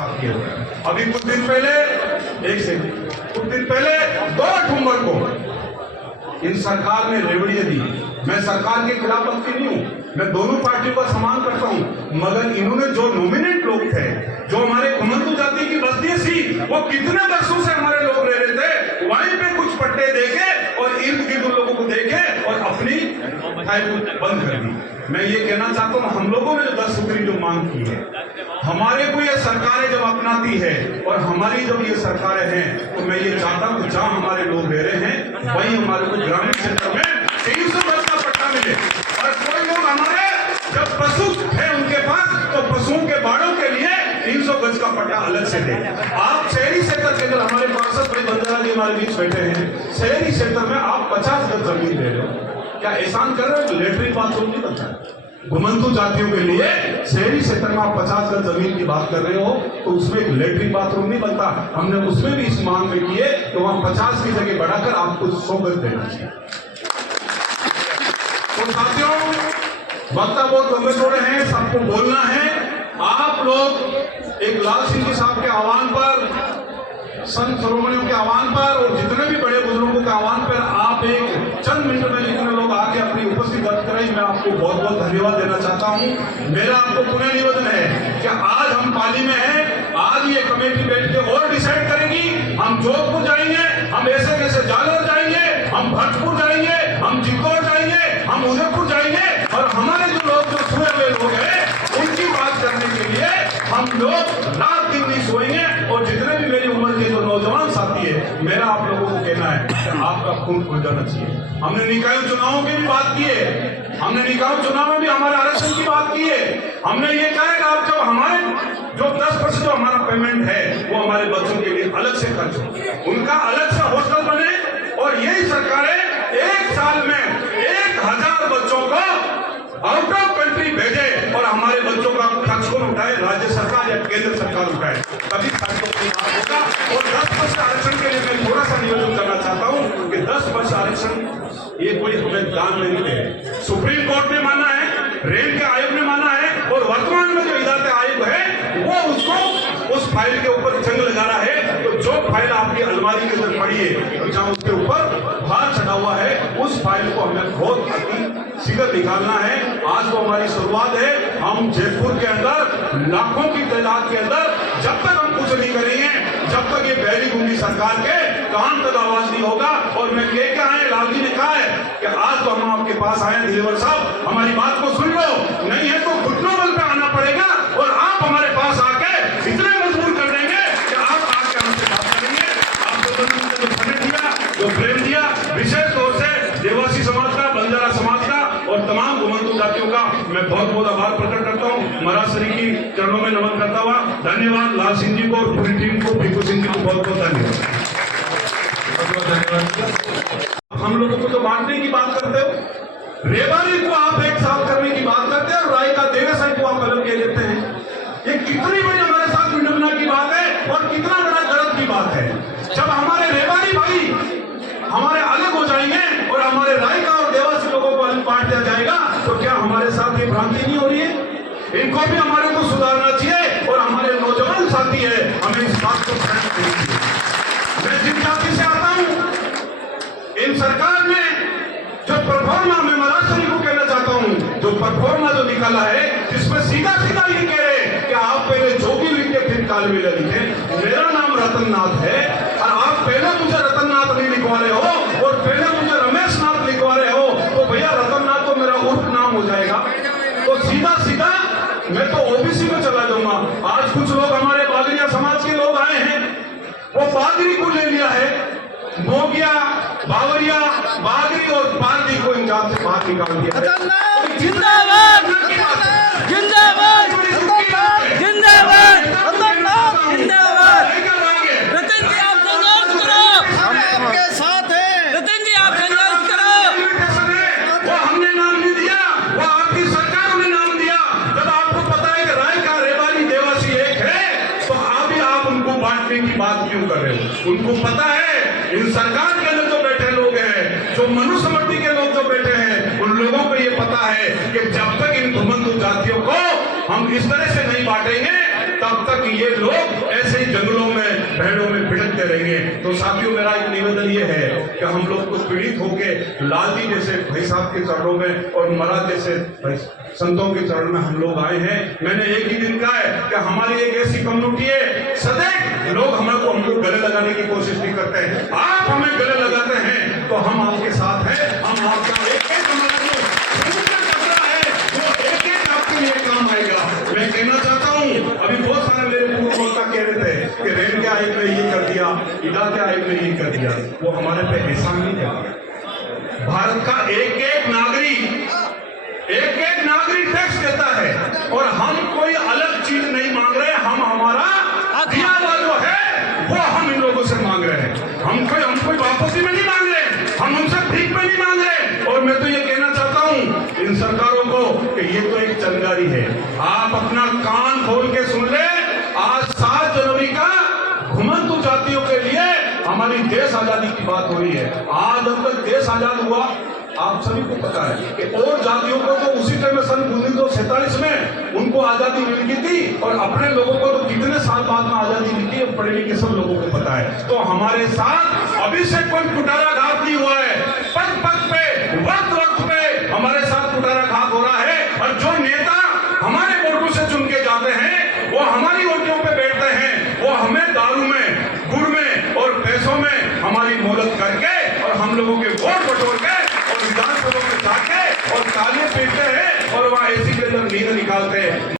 साफ किया हुआ है। अभी कुछ दिन पहले 2 अक्टूबर को इन सरकार ने रेवड़ियां दी। मैं सरकार के खिलाफ पक्ष नहीं हूं, मैं दोनों पार्टियों का सम्मान करता हूं, मगर इन्होंने जो नॉमिनेट लोग थे, जो हमारे घुमंतू जाति की बस्ती थी, वो कितने वर्षों से हमारे लोग रह रहे थे, वहीं पे कुछ पट्टे देके और इर्द गिर्द उन लोगों को देके और अपनी फाइल बंद कर दी। मैं ये कहना चाहता हूँ, हम लोगों ने जो 10 सूत्री जो मांग की है, हमारे को ये सरकारें जब अपनाती है और हमारी जब ये सरकारें हैं, तो मैं ये चाहता हूँ जहाँ हमारे लोग रह रहे हैं वहीं हमारे को ग्रामीण क्षेत्र में 300 गज का पट्टा मिले। और कोई लोग हमारे जब पशु है उनके पास, तो पशुओं के बाड़ों के लिए 300 गज का पट्टा अलग से दे। आप शहरी क्षेत्र के अंदर, हमारे पार्षद भाई बंजारा जी हमारे बीच बैठे हैं, शहरी क्षेत्र में आप 50 गज जमीन दे रहे हो, क्या एहसान कर रहे हो? लेटरिन बाथरूम नहीं बनता है घुमंतू जातियों के लिए। शहरी क्षेत्र में आप 50 गज जमीन की बात कर रहे हो, तो उसमें एक लेटरिन बाथरूम नहीं बनता। हमने उसमें भी इस मांग में किए तो वहां 50 की जगह बढ़ाकर आपको 100 गज देना चाहिए। तो साथियों, वक्ता बहुत लंबे चौड़े हैं, सबको बोलना है। आप लोग एक लाल सिंह जी साहब के आह्वान पर, संत शिरोमणियों के आह्वान पर और जितने भी बड़े बुजुर्गों के आह्वान पर आप एक चंद मिनट में जितने लोग आके अपनी उपस्थिति दर्ज करें, मैं आपको बहुत बहुत धन्यवाद देना चाहता हूं। मेरा आपको पुनः निवेदन है कि आज हम पाली में हैं, आज ये कमेटी बैठ के और डिसाइड करेगी। हम जोधपुर जाएंगे, हम ऐसे कैसे जालौर जाएंगे, हम भरतपुर जाएंगे, हम चित्तौड़ जाएंगे, हम उदयपुर जाएंगे, और हमारे जो लोग जो छुए हुए लोग हैं उनकी बात करने के लिए हम लोग रात दिन नहीं सोएंगे। और जितने भी मेरी उम्र के जो नौजवान साथी है, मेरा आप लोगों को कहना है कि आपका खून खुल जाना चाहिए। हमने निकाय चुनावों की भी बात की है, हमने निकाय चुनाव में भी हमारे आरक्षण की बात की है। हमने ये कहा कि आप जब हमारे जो 10% जो हमारा पेमेंट है वो हमारे बच्चों के लिए अलग से खर्च हो, उनका अलग से हॉस्टल बने, और यही सरकारें 1 साल में 1000 बच्चों को आउट ऑफ कंट्री भेजे और हमारे बच्चों का खर्च कौन उठाए? राज्य सरकार या केंद्र सरकार उठाए, तभी होगा। और 10% आरक्षण के लिए मैं थोड़ा सा निवेदन करना चाहता हूं कि 10% आरक्षण ये कोई हमें दान में नहीं दे। सुप्रीम कोर्ट ने माना है, रेल के आयोग ने माना है, और वर्तमान में जो हिदायत आयोग है वो उसको उस फाइल के ऊपर जंग लगा रहा है। तो जो फाइल आपकी अलमारी के अंदर पड़ी है, जहां उसके ऊपर भार चढ़ा हुआ है, उस फाइल को हमें बहुत शीघ्र निकालना है। आज तो हमारी शुरुआत है। हम जयपुर के अंदर लाखों की तादाद के अंदर जब तक हम कुछ नहीं करेंगे, जब तक ये बहरी गुंगी सरकार के कान तक आवाज नहीं होगा। और मैं कह के आए, लाल जी ने कहा है कि आज तो हम आपके पास आए दिलेवर साहब, हमारी बात को सुन लो, नहीं है तो घुटनों बल पे आना पड़ेगा, और आप हमारे पास आके इतने मजबूर कर देंगे कि आप आके हमसे बात करेंगे। आपको जो समय दिया, जो प्रेम दिया, विशेष तौर से देवासी समाज का, बंजारा समाज का और तमाम घुमंतू जातियों का मैं बहुत बहुत आभार प्रकट करता हूँ। महाराज श्री की चरणों में नमन करता हुआ धन्यवाद लाल सिंह जी को और पूरी टीम को, भिक्खू सिंह जी को बहुत बहुत धन्यवाद। हम लोगों को तो बांटने की बात करते हो, रेवाड़ी को आप एक साथ करने की बात करते हैं, और राय का देवसाई को आप अलग कह देते हैं। ये कितनी बड़ी हमारे साथ विडंबना की बात है और कितना बड़ा गलत की बात है। जब हमारे रेवाड़ी भाई हमारे अलग हो जाएंगे और हमारे राय का और देवासी लोगों को अलग बांट दिया जाएगा, तो क्या हमारे साथ ये भ्रांति नहीं हो रही है? इनको भी हमारे को सुधारना चाहिए। और हमारे नौजवान साथी है, हमें इस बात को ध्यान देना चाहिए। मैं जिन जाति से आता हूं, इन सरकार ने जो परफॉर्मा, मैं महाराज को कहना चाहता हूं, जो परफॉर्मा जो निकाला है, जिसमें सीधा सीधा ये कह रहे हैं कि आप पहले जोगी लिख के फिर कालवेला लिखे, मेरा नाम रतननाथ है, और आप पहले मुझे रतननाथ नहीं लिखवा रहे हो और पहले मुझे रमेश नाथ लिखवा रहे हो, तो भैया रतननाथ तो मेरा उर्फ नाम हो जाएगा। तो सीधा सीधा मैं तो ओबीसी में चला जाऊंगा। आज कुछ लोग हमारे बागरिया समाज के लोग आए हैं, वो बागरी को ले लिया है, मोगिया, बावरिया, बागरी और पारदी को इन जात से बाहर निकाल दिया। जिंदाबाद जिंदाबाद जिंदाबाद जिंदाबाद जिंदाबाद। रतन जी आप संघर्ष करो, हम आपके साथ हैं। रतन जी आप संघर्ष करो। वो हमने नाम नहीं दिया, वो आपकी सरकारों ने नाम दिया। जब आपको पता है कि राय का रेवाड़ी देवासी एक है, तो अभी आप उनको बांटने की बात क्यों कर रहे हो? उनको पता है, इन सरकार के अंदर जो बैठे लोग हैं, जो मनुस्मृति के लोग जो बैठे हैं, उन लोगों को ये पता है कि जब तक इन घुमंतू जातियों को हम इस तरह से नहीं बांटेंगे तब तक ये लोग ऐसे ही जंगलों में भेड़ों में भिड़कते रहेंगे। तो साथियों, मेरा एक निवेदन ये है कि हम लोग कुछ पीड़ित होके लालजी जैसे भाई साहब के चरणों में और महाराज जैसे संतों के चरण में हम लोग आए हैं। मैंने एक ही दिन कहा है कि हमारी एक ऐसी कम्युनिटी है, सदैव लोग हमको गले लगाने की कोशिश नहीं करते हैं। आप हमें गले लगाते हैं तो हम आपके साथ हैं। हम आपका एक आपके लिए काम आएगा। मैं कहना चाहता हूँ, अभी बहुत सारे मेरे पूर्व वक्ता कह रहे थे कि रेन के आयोग ने ये कर दिया, इदा के आयोग ने ये कर दिया। वो हमारे पे एहसान नहीं किया। भारत का एक एक नागरिक टैक्स देता है और हम कोई अलग चीज नहीं मांग रहे। हम हमारा दिया हुआ जो है वो हम इन लोगों से मांग रहे हैं। हम कोई वापसी में नहीं मांग रहे, हम उनसे भीख में नहीं मांग रहे। और मैं तो ये कहना चाहता हूं इन सरकारों को कि ये तो एक चंगारी है। आप अपना कान खोल के सुन ले। आज 7 जनवरी का घुमंतु जातियों के लिए हमारी देश आजादी की बात हो रही है। आज अब तक देश आजाद हुआ, आप सभी को पता है कि और जातियों को तो उसी टाइम में सन 1947 में उनको आजादी मिल गई थी और अपने लोगों को तो कितने साल बाद में आजादी मिली थी, पढ़े लिखे सब लोगों को पता है। तो हमारे साथ अभी से कोई कुटारा